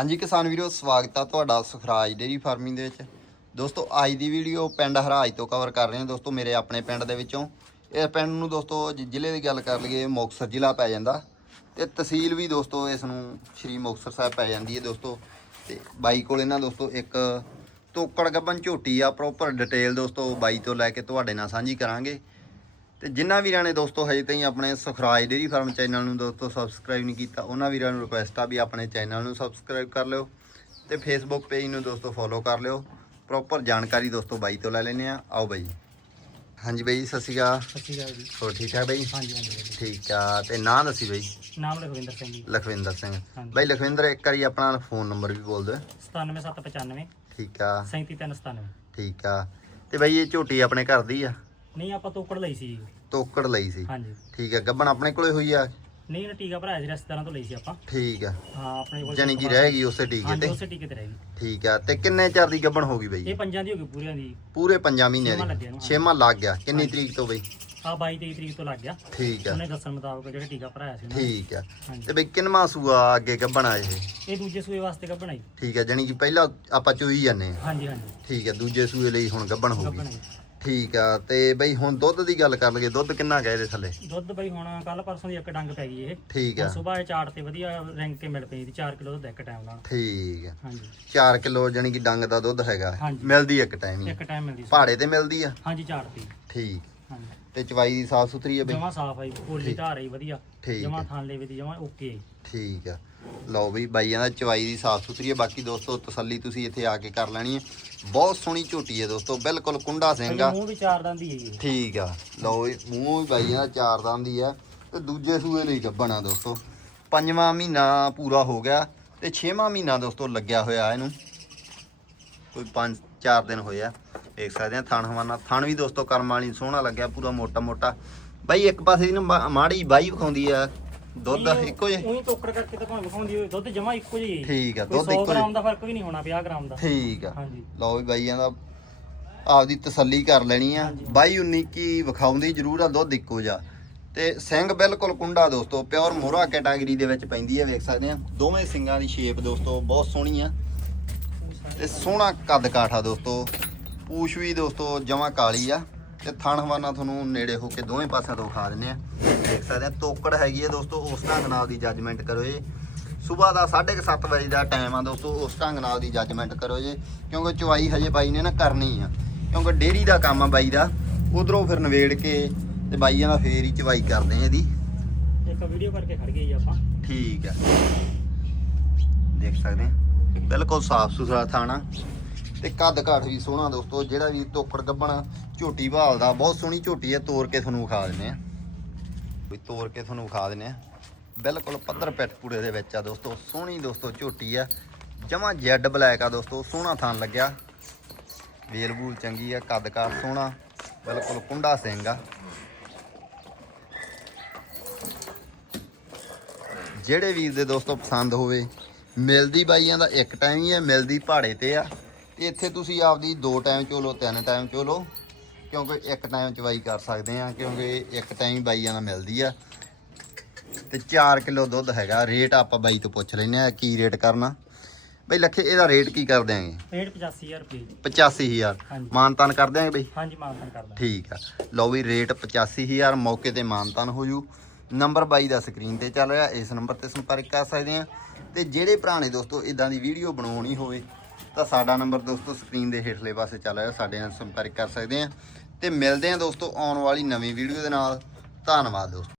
ਹਾਂਜੀ ਕਿਸਾਨ ਵੀਰੋ, ਸਵਾਗਤ ਆ ਤੁਹਾਡਾ ਸੁਖਰਾਜ ਡੇਰੀ ਫਾਰਮਿੰਗ ਦੇ ਵਿੱਚ। ਦੋਸਤੋ, ਅੱਜ ਦੀ ਵੀਡੀਓ ਪਿੰਡ ਹਰਾਜ ਤੋਂ ਕਵਰ ਕਰ ਰਹੇ ਹਾਂ। ਦੋਸਤੋ, ਮੇਰੇ ਆਪਣੇ ਪਿੰਡ ਦੇ ਵਿੱਚੋਂ। ਇਹ ਪਿੰਡ ਨੂੰ ਦੋਸਤੋ, ਜ- ਜ਼ਿਲ੍ਹੇ ਦੀ ਗੱਲ ਕਰ ਲਈਏ, ਮੁਕਤਸਰ ਜ਼ਿਲ੍ਹਾ ਪੈ ਜਾਂਦਾ। ਤੇ ਤਹਿਸੀਲ ਵੀ ਦੋਸਤੋ, ਇਸ ਨੂੰ ਸ਼੍ਰੀ ਮੁਕਤਸਰ ਸਾਹਿਬ ਪੈ ਜਾਂਦੀ ਹੈ ਦੋਸਤੋ। ਤੇ ਬਾਈ ਕੋਲ ਇਹਨਾਂ ਦੋਸਤੋ, ਇੱਕ ਤੋਕੜ ਗੱਬਨ ਝੋਟੀ ਆ ਪ੍ਰੋਪਰ ਡਿਟੇਲ ਦੋਸਤੋ, ਬਾਈ ਤੋਂ ਲੈ ਕੇ ਤੁਹਾਡੇ ਨਾਲ ਸਾਂਝੀ ਕਰਾਂਗੇ। ਤੇ ਜਿਨ੍ਹਾਂ ਵੀਰਾਂ ਨੇ ਦੋਸਤੋ ਹਜੇ ਤਾਈਂ ਆਪਣੇ ਸੁਖਰਾਜ ਡੇਰੀ ਫਾਰਮ ਚੈਨਲ ਨੂੰ ਦੋਸਤੋ ਸਬਸਕ੍ਰਾਈਬ ਨਹੀਂ ਕੀਤਾ ਉਹਨਾਂ ਵੀਰਾਂ ਨੂੰ ਰਿਕੁਐਸਟ ਆ ਵੀ ਆਪਣੇ ਚੈਨਲ ਨੂੰ ਸਬਸਕ੍ਰਾਈਬ ਕਰ ਲਿਓ ਤੇ ਫੇਸਬੁੱਕ ਪੇਜ ਨੂੰ ਦੋਸਤੋ ਫੋਲੋ ਕਰ ਲਿਓ। ਪ੍ਰੋਪਰ ਜਾਣਕਾਰੀ ਦੋਸਤੋ ਬਾਈ ਤੋਂ ਲੈ ਲੈਨੇ ਆ ਆਓ ਬਾਈ। ਹਾਂਜੀ ਬਾਈ ਸਤਿ ਸ਼੍ਰੀ ਅਕਾਲ। ਸਤਿ ਸ਼੍ਰੀ ਅਕਾਲ ਜੀ। ਹੋਰ ਠੀਕ ਠਾਕ ਬਾਈ? ਹਾਂਜੀ ਹਾਂਜੀ। ਠੀਕ ਆ ਤੇ ਨਾਂ ਦੱਸੀ ਬਾਈ। ਨਾਮ ਲਖਵਿੰਦਰ ਸਿੰਘ ਜੀ। ਲਖਵਿੰਦਰ ਸਿੰਘ। ਹਾਂਜੀ। ਬਾਈ ਲਖਵਿੰਦਰ ਇੱਕ ਵਾਰੀ ਆਪਣਾ ਫੋਨ ਨੰਬਰ ਵੀ ਬੋਲ ਦਿਓ 97795 ਠੀਕ ਆ। 37397 ਠੀਕ ਆ। ਤੇ ਬਾਈ ਇਹ ਝੋਟੀ ਆਪਣੇ ਘਰ ਦੀ ਆ? ਨਹੀਂ ਆਪਾਂ ਤੋਕੜ ਲਈ ਸੀ ਜੀ। ਤੋਕੜ ਲਈ ਸੀ। ਹਾਂਜੀ। ਠੀਕ ਆ ਗੱਬਣ ਆਪਣੇ ਕੋਲੇ ਹੋਈ ਆ? ਨਹੀਂ ਨਾ ਟੀਕਾ ਭਰਾਇਆ ਸੀ ਰਿਸ਼ਤੇਦਾਰਾਂ ਤੋਂ ਲਈ ਸੀ ਆਪਾਂ। ਠੀਕ ਆ। ਹਾਂ ਆਪਣੇ ਕੋਲ ਜਾਨੀ ਕਿ ਰਹੇਗੀ ਉਸੇ ਟੀਕੇ ਹਾਂਜੀ ਤੇ? ਉਸੇ ਟੀਕੇ ਤੇ ਰਹੇਗੀ ਠੀਕ ਆ ਤੇ ਕਿੰਨੇ ਚਿਰ ਦੀ ਗੱਬਣ ਹੋ ਗਈ ਬਈ? ਇਹ ਪੰਜਾਂ ਦੀ ਹੋ ਗਈ ਪੂਰਿਆਂ ਦੀ। ਪੂਰੇ 5 ਮਹੀਨਿਆਂ ਛੇਵਾਂ ਦੀ ਇਹਨੂੰ, ਛੇਵਾਂ ਲੱਗ ਗਿਆ। ਕਿੰਨੀ। ਤਰੀਕ ਤੋਂ ਬਈ? ਆ 22 23 ਤਰੀਕ ਤੋਂ ਲੱਗ ਗਿਆ। ਠੀਕ ਆ। ਉਹਨੇ ਦੱਸਣ ਮੁਤਾਬਕ ਜਿਹੜਾ ਟੀਕਾ ਭਰਾਇਆ ਸੀ ਉਹਨੇ ਠੀਕ ਆ। ਹਾਂਜੀ। ਤੇ ਬਈ ਕਿੰਨਵਾਂ ਸੂਆ ਅੱਗੇ ਗੱਬਣ ਆ ਇਹ? ਇਹ ਦੂਜੇ ਸੂਏ ਵਾਸਤੇ ਕਾ ਬਣਾਈ ਠੀਕ ਆ ਜਾਨੀ ਕਿ ਪਹਿਲਾਂ ਆਪਾਂ ਚੋਈ ਜਾਂਦੇ ਆ। ਹਾਂਜੀ ਹਾਂਜੀ। ਠੀਕ ਆ ਦੂਜੇ ਸੂਏ ਲਈ ਹੁਣ ਗੱਬਣ ਹੋ ਗਈ। ਠੀਕ ਆ ਤੇ ਬਈ ਹੁਣ ਦੁੱਧ ਦੀ ਗੱਲ ਕਰ ਲਈਏ ਦੁੱਧ ਕਿੰਨਾ ਗਏ ਇਹਦੇ ਥੱਲੇ? ਦੁੱਧ ਬਈ ਹੁਣ ਕੱਲ ਪਰਸੋਂ ਦੀ ਇੱਕ ਡੰਗ ਪੈ ਗਈ ਇਹ। ਠੀਕ ਆ। ਸਵੇਰ ਚਾਟ ਤੇ ਵਧੀਆ ਰੈਂਕ ਕੇ ਮਿਲ ਪਈ ਸੀ 4 ਕਿਲੋ ਦੁੱਧ ਇੱਕ ਟਾਈਮ ਨਾਲ। ਠੀਕ ਆ। ਹਾਂਜੀ। 4 ਕਿਲੋ ਜਾਨੀ ਕਿ ਡੰਗ ਦਾ ਦੁੱਧ ਹੈਗਾ। ਮਿਲਦੀ ਇੱਕ ਟਾਈਮ ਹੀ। ਇੱਕ ਟਾਈਮ ਮਿਲਦੀ ਸੀ। ਪਹਾੜੇ ਤੇ ਮਿਲਦੀ ਆ? ਹਾਂਜੀ ਚਾਟ ਤੇ। ਠੀਕ। ਤੇ ਚਵਾਈ ਦੀ ਸਾਫ਼ ਸੁਥਰੀ ਆ ਬਈ? ਜਮਾ ਸਾਫ਼ ਆਈ ਪੋਲੀ ਧਾਰ ਆਈ ਵਧੀਆ। ਠੀਕ ਜਮਾ ਹੈ। ਥਾਂ ਲੈ ਵੀ ਜਮਾ ਓਕੇ ਠੀਕ ਆ। ਲਓ ਬਈ ਬਾਈਆਂ ਦਾ ਚਵਾਈ ਦੀ ਸਾਫ਼ ਸੁਥਰੀ ਹੈ ਬਾਕੀ ਦੋਸਤੋ ਤਸੱਲੀ ਤੁਸੀਂ ਇੱਥੇ ਆ ਕੇ ਕਰ ਲੈਣੀ ਹੈ ਬਹੁਤ ਸੋਹਣੀ ਝੋਟੀ ਹੈ ਦੋਸਤੋ ਬਿਲਕੁਲ ਕੁੰਡਾ ਸਿੰਘ ਆ। ਮੂੰਹ ਵੀ ਚਾਰ ਦੰਦੀ ਹੈ ਜੀ ਠੀਕ ਆ। ਲਓ ਮੂੰਹ ਵੀ ਬਾਈਆਂ ਦਾ ਚਾਰ ਦੰਦ ਹੀ ਆ। ਤੇ ਦੂਜੇ ਸੂਏ ਲਈ ਗੱਬਣਾ ਦੋਸਤੋ। ਪੰਜਵਾਂ ਮਹੀਨਾ ਪੂਰਾ ਹੋ ਗਿਆ ਤੇ ਛੇਵਾਂ ਮਹੀਨਾ ਦੋਸਤੋ ਲੱਗਿਆ ਹੋਇਆ ਇਹਨੂੰ। ਕੋਈ 5 4 ਦਿਨ ਹੋਏ ਆ। ਦੇਖ ਸਕਦੇ ਆ ਥਣ ਹਵਾਨਾ। ਥਣ ਵੀ ਦੋਸਤੋ ਕਰਮ ਵਾਲੀ ਸੋਹਣਾ ਲੱਗਿਆ ਪੂਰਾ ਮੋਟਾ ਮੋਟਾ। ਬਾਈ ਇੱਕ ਪਾਸੇ ਦੀ ਨਾ ਮਾੜੀ ਬਾਈ ਵਿਖਾਉਂਦੀ ਆ ਦੁੱਧ ਇੱਕੋ ਜਿਹਾ। ਉਹੀ ਟੋਕਰ ਕਰਕੇ ਤਾਂ ਭਾਵੇਂ ਵਿਖਾਉਂਦੀ ਹੋਵੇ ਦੁੱਧ ਜਮਾ ਇੱਕੋ ਜਿਹਾ ਹੀ। ਠੀਕ ਆ ਦੁੱਧ 100 ਇੱਕੋ ਜਿਹਾ। ਗ੍ਰਾਮ ਦਾ ਫ਼ਰਕ ਵੀ ਨਹੀਂ ਹੋਣਾ 50 ਗ੍ਰਾਮ ਦਾ। ਠੀਕ ਆ। ਹਾਂਜੀ। ਲਓ ਵੀ ਬਾਈਆਂ ਦਾ ਆਪਦੀ ਤਸੱਲੀ ਕਰ ਲੈਣੀ ਆ। ਬਾਈ 19 ਕੀ ਵਿਖਾਉਂਦੀ ਜ਼ਰੂਰ ਆ ਦੁੱਧ ਇੱਕੋ ਜਿਹਾ। ਤੇ ਸਿੰਘ ਬਿਲਕੁਲ ਕੁੰਡਾ ਦੋਸਤੋ ਪਿਓਰ ਮੋਹਰਾ ਕੈਟਾਗਰੀ ਦੇ ਵਿੱਚ ਪੈਂਦੀ ਹੈ ਵੇਖ ਸਕਦੇ ਆ। ਦੋਵੇਂ ਸਿੰਘਾਂ ਦੀ ਸ਼ੇਪ ਦੋਸਤੋ ਬਹੁਤ ਸੋਹਣੀ ਆ। ਤੇ ਸੋਹਣਾ ਕੱਦ ਕਾਠਾ ਦੋਸਤੋ। ਪੂਛ ਵੀ ਦੋਸਤੋ ਜਮਾ ਕਾਲੀ ਆ ਤੇ ਥਣ ਹਵਾਨਾ ਤੁਹਾਨੂੰ ਨੇੜੇ ਹੋ ਕੇ ਦੋਵੇਂ ਪਾਸਿਆਂ ਤੋਂ ਖਾ ਦਿੰਨੇ ਆ। ਦੇਖ ਸਕਦੇ ਆ ਤੋਕੜ ਹੈਗੀ ਆ ਦੋਸਤੋ ਉਸ ਢੰਗ ਨਾਲ ਦੀ ਜੱਜਮੈਂਟ ਕਰੋ ਜੀ। ਸਵੇਰ ਦਾ 7:30 ਵਜੇ ਦਾ ਟਾਈਮ ਆ ਦੋਸਤੋ ਉਸ ਢੰਗ ਨਾਲ ਦੀ ਜੱਜਮੈਂਟ ਕਰੋ ਜੀ। ਕਿਉਂਕਿ ਚਵਾਈ ਹਜੇ ਬਾਈ ਨੇ ਨਾ ਕਰਨੀ ਆ। ਕਿਉਂਕਿ ਡੇਰੀ ਦਾ ਕੰਮ ਆ ਬਾਈ ਦਾ ਉਧਰੋਂ ਫਿਰ ਨਵੇੜ ਕੇ ਤੇ ਬਾਈਆਂ ਦਾ ਫੇਰ ਹੀ ਚਵਾਈ ਕਰਦੇ ਆ ਇਹਦੀ। ਇੱਕ ਵੀਡੀਓ ਕਰਕੇ ਖੜ ਗਏ ਜੀ ਆਪਾਂ। ਠੀਕ ਆ। ਦੇਖ ਸਕਦੇ ਆ ਬਿਲਕੁਲ ਸਾਫ਼ ਸੁਥਰਾ ਥਾਣਾ। ਤੇ ਕੱਦ ਕਾਠ ਵੀ ਸੋਹਣਾ ਦੋਸਤੋ, ਜਿਹੜਾ ਵੀ ਤੋਕੜ ਗੱਬਣ ਝੋਟੀ ਭਾਲਦਾ, ਬਹੁਤ ਸੋਹਣੀ ਝੋਟੀ ਹੈ ਤੋੜ ਕੇ ਤੁਹਾਨੂੰ ਵਿਖਾ ਦਿੰਨੇ ਆ ਵੀ ਤੋੜ ਕੇ ਤੁਹਾਨੂੰ ਵਿਖਾ ਦਿੰਨੇ ਆ ਬਿਲਕੁਲ ਪੱਧਰ ਪੈਟ ਪੂੜੇ ਦੇ ਵਿੱਚ ਆ ਦੋਸਤੋ, ਸੋਹਣੀ ਦੋਸਤੋ ਝੋਟੀ ਆ ਜਮਾ ਜੈਡ ਬਲੈਕ ਆ ਦੋਸਤੋ, ਸੋਹਣਾ ਥਾਨ ਲੱਗਿਆ। ਵੇਲ ਬੂਲ ਚੰਗੀ ਆ, ਕੱਦ ਕਾਠ ਸੋਹਣਾ, ਬਿਲਕੁਲ ਕੁੰਡਾ ਸਿੰਘ ਆ। ਜਿਹੜੇ ਵੀਰ ਦੇ ਦੋਸਤੋ ਪਸੰਦ ਹੋਵੇ, ਮਿਲਦੀ ਬਾਈਆਂ ਦਾ ਇੱਕ ਟਾਈਮ ਹੀ ਹੈ, ਮਿਲਦੀ ਪਹਾੜੇ ਤੇ ਆ। ਇੱਥੇ ਤੁਸੀਂ ਆਪਦੀ ਦੋ ਟਾਈਮ ਚੋਲੋ ਤਿੰਨ ਟਾਈਮ ਚੋਲੋ ਕਿਉਂਕਿ ਇੱਕ ਟਾਈਮ ਚਵਾਈ ਕਰ ਸਕਦੇ ਆ ਕਿਉਂਕਿ ਇੱਕ ਟਾਈਮ ਬਾਈਆਂ ਦਾ ਮਿਲਦੀ ਆ। ਤੇ 4 ਕਿਲੋ ਦੁੱਧ ਹੈਗਾ ਰੇਟ ਆਪਾਂ ਬਾਈ ਤੋਂ ਪੁੱਛ ਲੈਨੇ ਆ ਕੀ ਰੇਟ ਕਰਨਾ। ਬਈ ਲੱਖੇ ਇਹਦਾ ਰੇਟ ਕੀ ਕਰ ਦਿਆਂਗੇ ਰੇਟ 85000 ਰੁਪਏ। 85000 ਹਾਂਜੀ। ਮਾਨਤਾਨ ਕਰ ਦਿਆਂਗੇ ਬਈ? ਹਾਂਜੀ ਮਾਨਤਨ ਕਰਦਾ ਠੀਕ ਆ। ਲਓ ਵੀ ਰੇਟ 85000 ਮੌਕੇ ਤੇ ਮਾਨਤਨ ਹੋ ਜੂ। ਨੰਬਰ 22 ਦਾ ਸਕਰੀਨ ਤੇ ਚੱਲ ਰਿਹਾ ਇਸ ਨੰਬਰ ਤੇ ਸੰਪਰਕ ਕਰ ਸਕਦੇ ਆ। ਤੇ ਜਿਹੜੇ ਨੇ ਦੋਸਤੋ ਇਦਾਂ ਦੀ ਵੀਡੀਓ ਬਣਾਉਣੀ ਹੋਵੇ ਤਾਂ ਸਾਡਾ ਨੰਬਰ ਦੋਸਤੋ ਸਕਰੀਨ ਦੇ ਹੇਠਲੇ ਪਾਸੇ ਚੱਲ ਰਿਹਾ ਸਾਡੇ ਨਾਲ ਸੰਪਰਕ ਕਰ ਸਕਦੇ ਆ ਤੇ ਮਿਲਦੇ ਆ ਦੋਸਤੋ ਆਉਣ ਵਾਲੀ ਨਵੀਂ ਵੀਡੀਓ ਦੇ ਨਾਲ। ਧੰਨਵਾਦ ਦੋਸਤੋ।